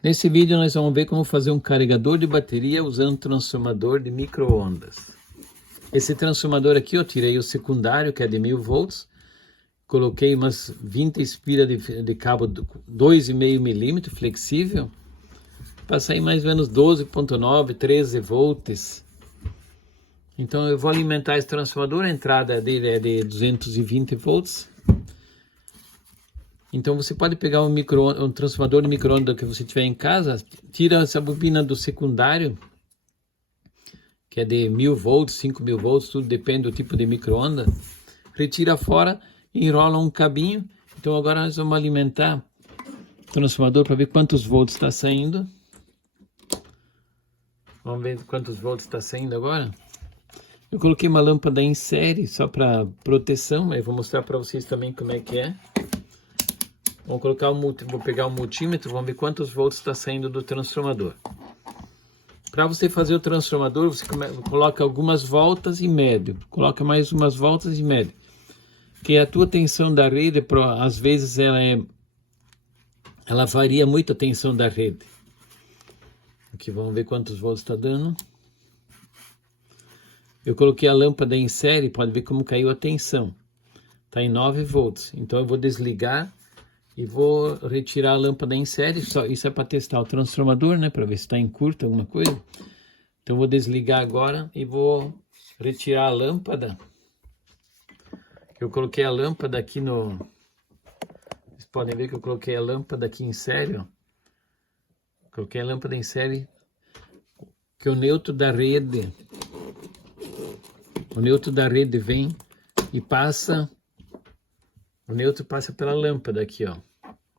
Nesse vídeo nós vamos ver como fazer um carregador de bateria usando um transformador de micro-ondas. Esse transformador aqui eu tirei o secundário, que é de 1000 volts, coloquei umas 20 espiras de cabo 2,5 milímetros flexível, para sair mais ou menos 12,9, 13 volts. Então eu vou alimentar esse transformador, a entrada dele é de 220 volts. Então você pode pegar um transformador de micro-ondas que você tiver em casa, tira essa bobina do secundário, que é de 1000 volts, 5000 volts, tudo depende do tipo de micro-ondas, retira fora e enrola um cabinho. Então agora nós vamos alimentar o transformador para ver quantos volts está saindo. Vamos ver quantos volts está saindo agora. Eu coloquei uma lâmpada em série só para proteção, mas eu vou mostrar para vocês também como é que é. Vou pegar o multímetro, vamos ver quantos volts está saindo do transformador. Para você fazer o transformador, você coloca algumas voltas e médio. Coloca mais umas voltas e médio. Porque a tua tensão da rede, às vezes ela varia muito a tensão da rede. Aqui vamos ver quantos volts está dando. Eu coloquei a lâmpada em série, pode ver como caiu a tensão. Está em 9 volts. Então eu vou desligar e vou retirar a lâmpada em série. Isso é para testar o transformador, né? Para ver se está em curto alguma coisa. Então eu vou desligar agora e vou retirar a lâmpada. Eu coloquei a lâmpada aqui no... Vocês podem ver que eu coloquei a lâmpada aqui em série, ó. Coloquei a lâmpada em série. Que o neutro da rede... O neutro da rede vem e passa... O neutro passa pela lâmpada aqui, ó.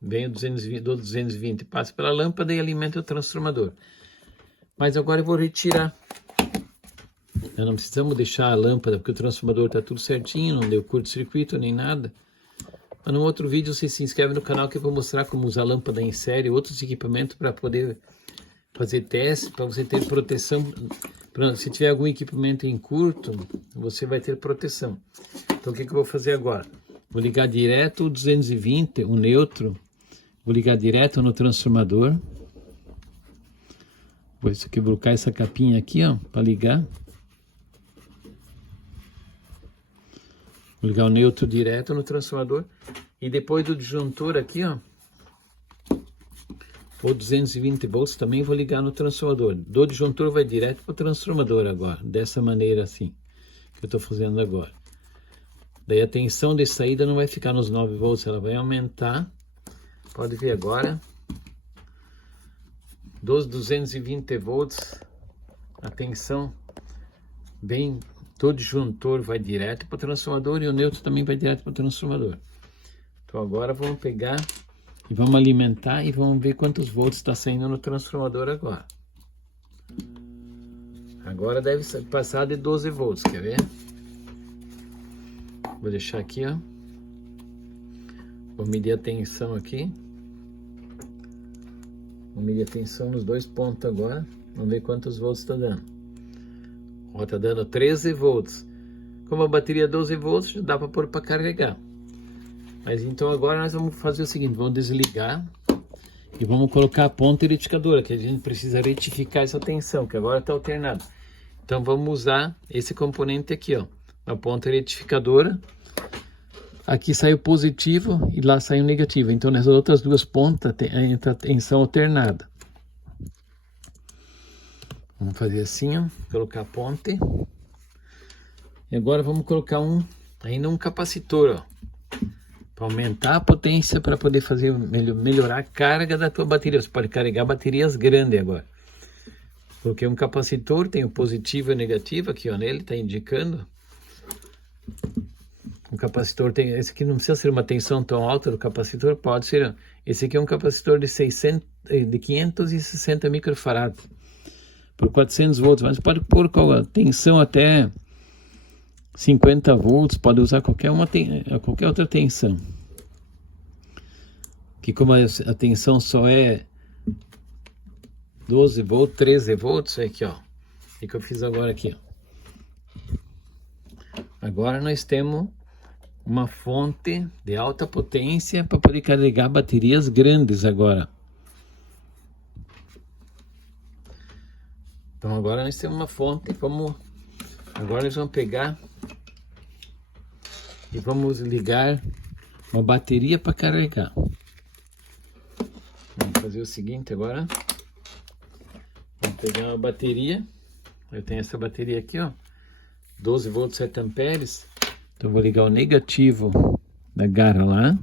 Vem o 220, passa pela lâmpada e alimenta o transformador. Mas agora eu vou retirar. Nós não precisamos deixar a lâmpada, porque o transformador está tudo certinho, não deu curto-circuito nem nada. Mas no outro vídeo você se inscreve no canal que eu vou mostrar como usar lâmpada em série, outros equipamentos para poder fazer teste, para você ter proteção. Se tiver algum equipamento em curto, você vai ter proteção. Então o que eu vou fazer agora? Vou ligar direto o 220, o neutro. Vou ligar direto no transformador. Vou colocar essa capinha aqui, ó, para ligar. Vou ligar o neutro direto no transformador. E depois do disjuntor aqui, ó, o 220 volts também vou ligar no transformador. Do disjuntor vai direto para o transformador agora. Dessa maneira assim, que eu estou fazendo agora. Daí a tensão de saída não vai ficar nos 9 volts, ela vai aumentar. Pode ver agora. Dos 220 volts, a tensão vem, todo disjuntor vai direto para o transformador e o neutro também vai direto para o transformador. Então agora vamos pegar e vamos alimentar e vamos ver quantos volts está saindo no transformador agora. Agora deve passar de 12 volts, quer ver? Vou deixar aqui, ó. Vou medir a tensão aqui. Vou medir a tensão nos dois pontos agora. Vamos ver quantos volts está dando. Ó, tá dando 13 volts. Como a bateria é 12 volts, dá para pôr para carregar. Mas então agora nós vamos fazer o seguinte, vamos desligar e vamos colocar a ponta retificadora, que a gente precisa retificar essa tensão, que agora está alternada. Então vamos usar esse componente aqui, ó, a ponta retificadora. Aqui sai o positivo e lá sai o negativo. Então nessas outras duas pontas entra a tensão alternada. Vamos fazer assim, ó, colocar a ponte. E agora vamos colocar ainda um capacitor, ó, para aumentar a potência, para poder fazer melhorar a carga da tua bateria. Você pode carregar baterias grandes agora. Coloquei um capacitor, tem o positivo e o negativo aqui, ó, nele, está indicando. O capacitor tem, esse aqui não precisa ser uma tensão tão alta do capacitor, pode ser. Esse aqui é um capacitor de 560 microfarad por 400 volts, mas pode pôr com a tensão até 50 volts, pode usar qualquer outra tensão. Que como a tensão só é 12 volts, 13 volts, aqui, ó. O que eu fiz agora aqui, ó. Agora nós temos uma fonte de alta potência para poder carregar baterias grandes agora. Então agora nós temos uma fonte, agora nós vamos pegar e vamos ligar uma bateria para carregar. Vamos fazer o seguinte agora, vamos pegar uma bateria, eu tenho essa bateria aqui, ó, 12 volts 7 amperes, então eu vou ligar o negativo da garra lá,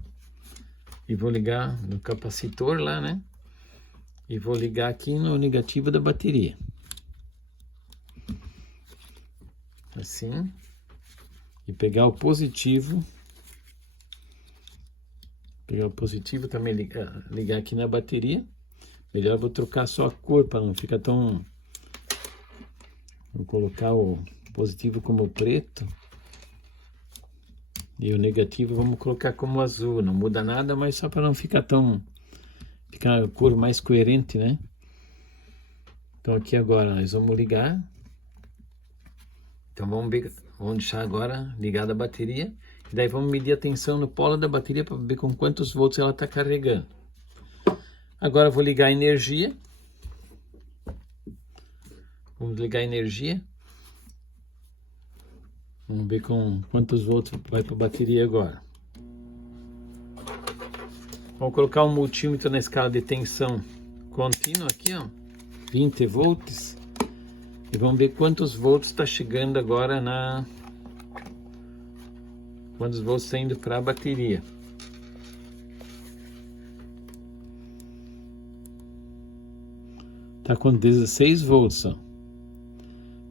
e vou ligar no capacitor lá, né, e vou ligar aqui no negativo da bateria, assim, e pegar o positivo também, ligar aqui na bateria. Melhor eu vou trocar só a cor para não ficar tão... Vou colocar o positivo como preto e o negativo vamos colocar como azul, não muda nada, mas só para não ficar ficar a cor mais coerente, né? Então aqui agora nós vamos ligar, então vamos deixar agora ligada a bateria. E daí vamos medir a tensão no polo da bateria para ver com quantos volts ela está carregando. Agora eu vou ligar a energia. Vamos ligar a energia. Vamos ver com quantos volts vai para a bateria agora. Vamos colocar um multímetro na escala de tensão contínua aqui, ó, 20 volts. E vamos ver quantos volts está chegando agora quantos volts está indo para a bateria. Está com 16 volts, ó.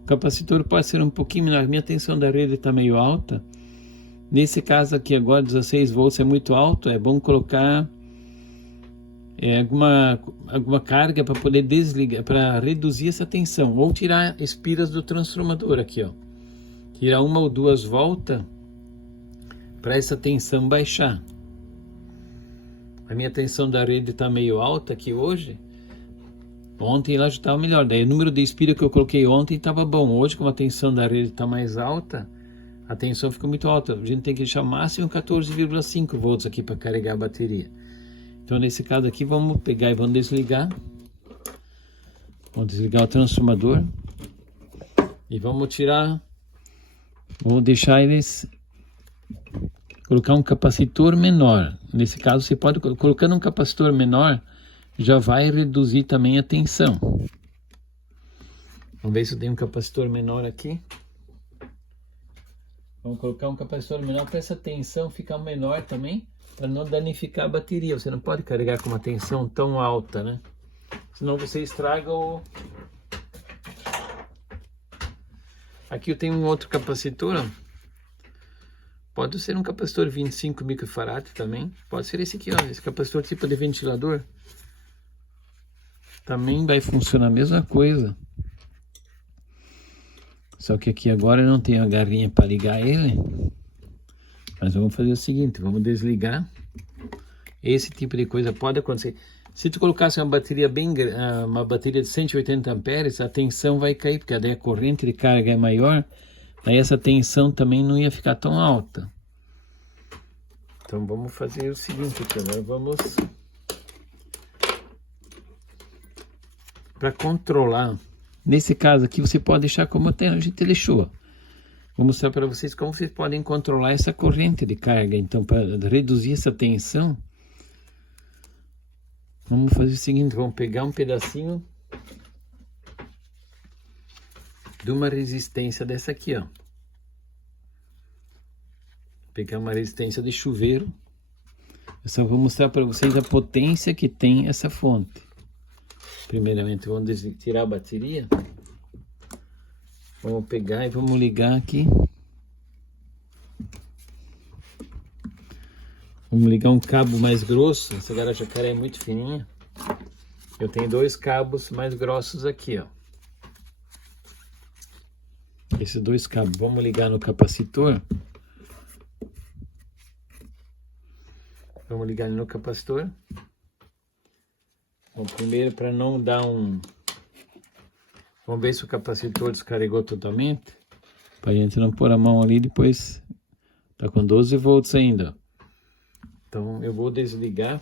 O capacitor pode ser um pouquinho menor. Minha tensão da rede está meio alta. Nesse caso aqui agora 16 volts é muito alto. É bom colocar alguma carga para poder desligar, para reduzir essa tensão. Ou tirar espiras do transformador aqui, ó. Tirar uma ou duas voltas para essa tensão baixar. A minha tensão da rede está meio alta aqui hoje. Ontem ela já estava melhor. Daí o número de espira que eu coloquei ontem estava bom. Hoje, como a tensão da rede está mais alta, a tensão fica muito alta. A gente tem que deixar máximo 14,5 volts aqui para carregar a bateria. Então nesse caso aqui vamos pegar e vamos desligar. Vamos desligar o transformador. E vamos tirar. Vamos deixar eles... Colocar um capacitor menor. Nesse caso você pode, colocando um capacitor menor, já vai reduzir também a tensão. Vamos ver se eu tenho um capacitor menor aqui. Vamos colocar um capacitor menor para essa tensão ficar menor também, para não danificar a bateria. Você não pode carregar com uma tensão tão alta, né? Senão você estraga o... Aqui eu tenho um outro capacitor, ó. Pode ser um capacitor 25 microfarad também. Pode ser esse aqui, ó. Esse capacitor tipo de ventilador. Também vai funcionar a mesma coisa. Só que aqui agora eu não tenho a garrinha para ligar ele. Mas vamos fazer o seguinte. Vamos desligar. Esse tipo de coisa pode acontecer. Se tu colocasse uma bateria uma bateria de 180 amperes, a tensão vai cair. Porque daí a corrente de carga é maior. Aí essa tensão também não ia ficar tão alta. Então vamos fazer o seguinte aqui, agora vamos... Para controlar, nesse caso aqui você pode deixar como a gente deixou. Vou mostrar para vocês como vocês podem controlar essa corrente de carga. Então para reduzir essa tensão, vamos fazer o seguinte, vamos pegar um pedacinho de uma resistência dessa aqui, ó. Pegar uma resistência de chuveiro. Eu só vou mostrar para vocês a potência que tem essa fonte. Primeiramente vamos tirar a bateria. Vamos pegar e vamos ligar aqui. Vamos ligar um cabo mais grosso. Essa garra jacaré é muito fininha. Eu tenho dois cabos mais grossos aqui, ó. Esses dois cabos. Vamos ligar no capacitor. Vamos ligar no capacitor. Bom, primeiro, para não dar um... Vamos ver se o capacitor descarregou totalmente. Para a gente não pôr a mão ali, depois... Tá com 12 volts ainda. Então, eu vou desligar.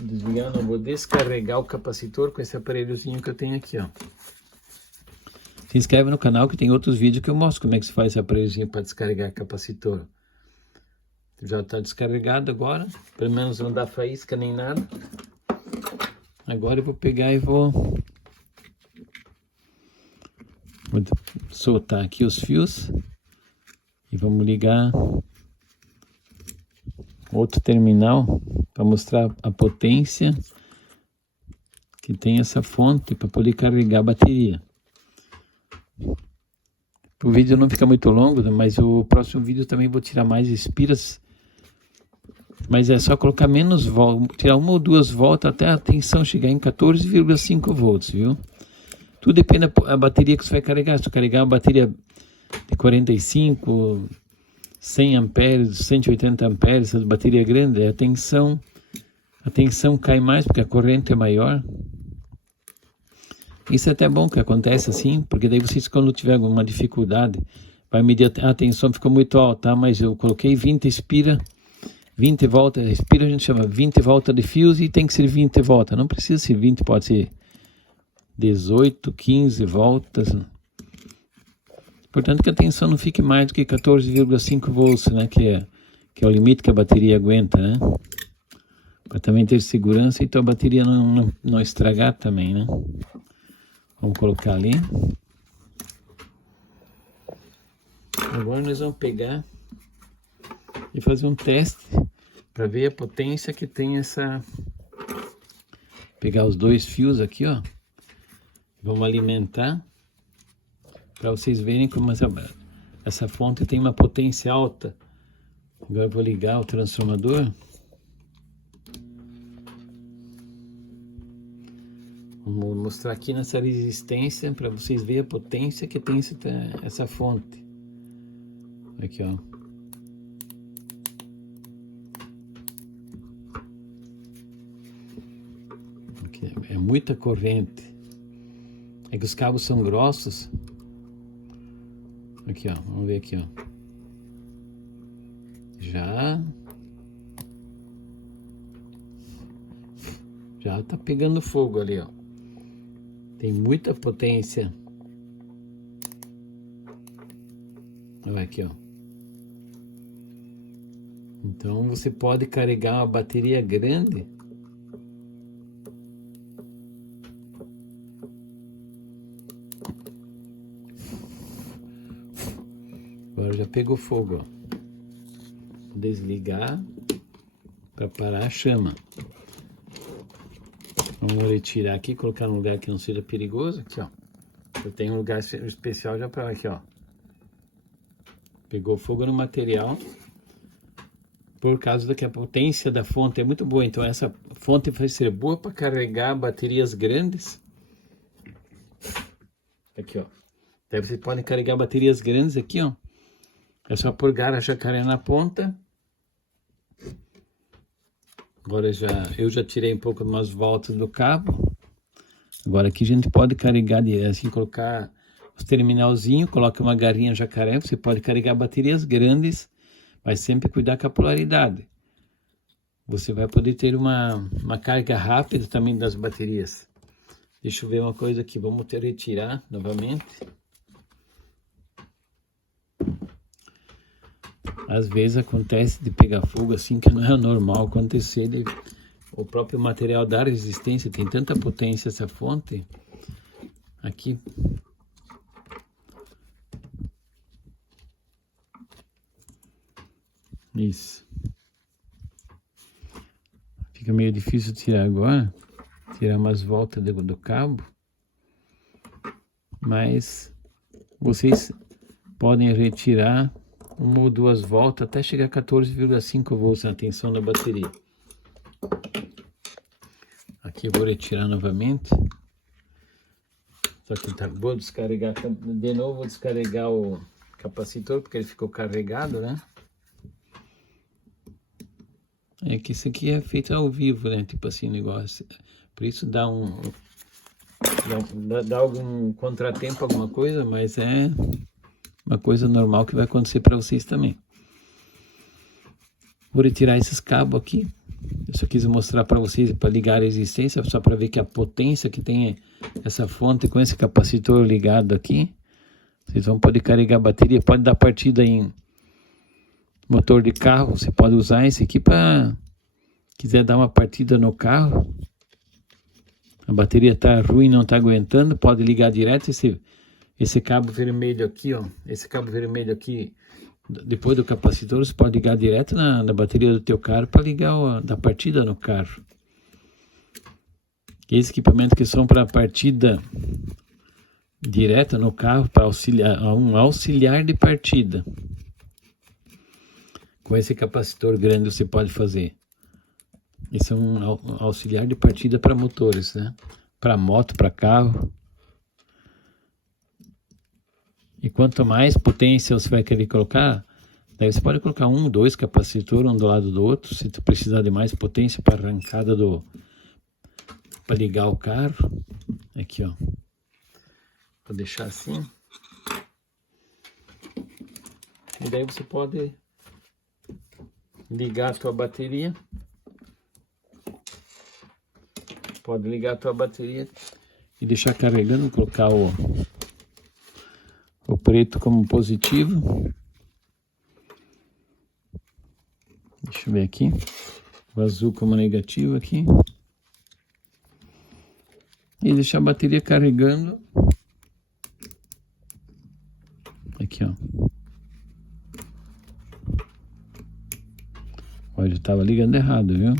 desligando, eu vou descarregar o capacitor com esse aparelhozinho que eu tenho aqui, ó. Se inscreve no canal que tem outros vídeos que eu mostro como é que se faz esse aparelhozinho para descarregar capacitor. Já está descarregado agora, pelo menos não dá faísca nem nada. Agora eu vou pegar e vou soltar aqui os fios e vamos ligar outro terminal para mostrar a potência que tem essa fonte para poder carregar a bateria. O vídeo não fica muito longo, mas o próximo vídeo também vou tirar mais espiras, mas é só colocar menos volta, tirar uma ou duas voltas até a tensão chegar em 14,5 volts, viu? Tudo depende da bateria que você vai carregar. Se você carregar uma bateria de 45, 100 amperes, 180 amperes, essa bateria grande, a tensão cai mais porque a corrente é maior. Isso é até bom que acontece assim, porque daí vocês, quando tiver alguma dificuldade, vai medir a tensão, ficou muito alta, mas eu coloquei 20 espira, 20 voltas, espira a gente chama 20 voltas de fios e tem que ser 20 voltas, não precisa ser 20, pode ser 18, 15 voltas. Portanto que a tensão não fique mais do que 14,5 volts, né, que é o limite que a bateria aguenta, né, para também ter segurança e então a bateria não estragar também, né. Vamos colocar ali. Agora nós vamos pegar e fazer um teste para ver a potência que tem essa. Pegar os dois fios aqui, ó. Vamos alimentar para vocês verem como essa fonte tem uma potência alta. Agora eu vou ligar o transformador. Vou mostrar aqui nessa resistência para vocês verem a potência que tem essa fonte. Aqui, ó. Aqui, é muita corrente. É que os cabos são grossos. Aqui, ó. Vamos ver aqui, ó. Já tá pegando fogo ali, ó. Tem muita potência. Olha aqui, ó. Então você pode carregar uma bateria grande. Agora já pegou fogo, ó. Vou desligar para parar a chama. Vamos retirar aqui, colocar num lugar que não seja perigoso. Aqui, ó. Eu tenho um lugar especial já para aqui, ó. Pegou fogo no material. Por causa da que a potência da fonte é muito boa. Então essa fonte vai ser boa para carregar baterias grandes. Aqui, ó. Daí vocês podem carregar baterias grandes aqui, ó. É só pôr a jacaré na ponta. Agora eu já tirei um pouco umas voltas do cabo. Agora aqui a gente pode carregar, assim, colocar os terminalzinhos, coloca uma garrinha jacaré, você pode carregar baterias grandes, mas sempre cuidar com a polaridade. Você vai poder ter uma carga rápida também das baterias. Deixa eu ver uma coisa aqui, vamos retirar novamente. Às vezes acontece de pegar fogo assim que não é normal acontecer. O próprio material da resistência tem tanta potência essa fonte. Aqui. Isso. Fica meio difícil tirar agora. Tirar umas voltas do cabo. Mas vocês podem retirar uma ou duas voltas até chegar a 14,5 volts na tensão da bateria. Aqui eu vou retirar novamente. Só que vou descarregar de novo, vou descarregar o capacitor porque ele ficou carregado, né? É que isso aqui é feito ao vivo, né? Tipo assim, negócio. Por isso dá algum contratempo, alguma coisa, mas é uma coisa normal que vai acontecer para vocês também. Vou retirar esses cabos aqui. Eu só quis mostrar para vocês, para ligar a resistência, só para ver que a potência que tem essa fonte com esse capacitor ligado aqui. Vocês vão poder carregar a bateria, pode dar partida em motor de carro. Você pode usar esse aqui para quiser dar uma partida no carro. A bateria tá ruim, não tá aguentando, pode ligar direto esse cabo vermelho aqui, ó. Esse cabo vermelho aqui, depois do capacitor, você pode ligar direto na bateria do teu carro para ligar da partida no carro. Esse equipamento que são para partida direta no carro, para um auxiliar de partida. Com esse capacitor grande você pode fazer. Esse é um auxiliar de partida para motores, né? Para moto, para carro. E quanto mais potência você vai querer colocar, daí você pode colocar 1, 2 capacitores, um do lado do outro, se tu precisar de mais potência para arrancada para ligar o carro. Aqui, ó. Vou deixar assim. E daí você pode ligar a tua bateria. Pode ligar a tua bateria e deixar carregando, colocar o preto como positivo. Deixa eu ver aqui. O azul como negativo aqui. E deixar a bateria carregando. Aqui, ó. Olha, eu estava ligando errado, viu?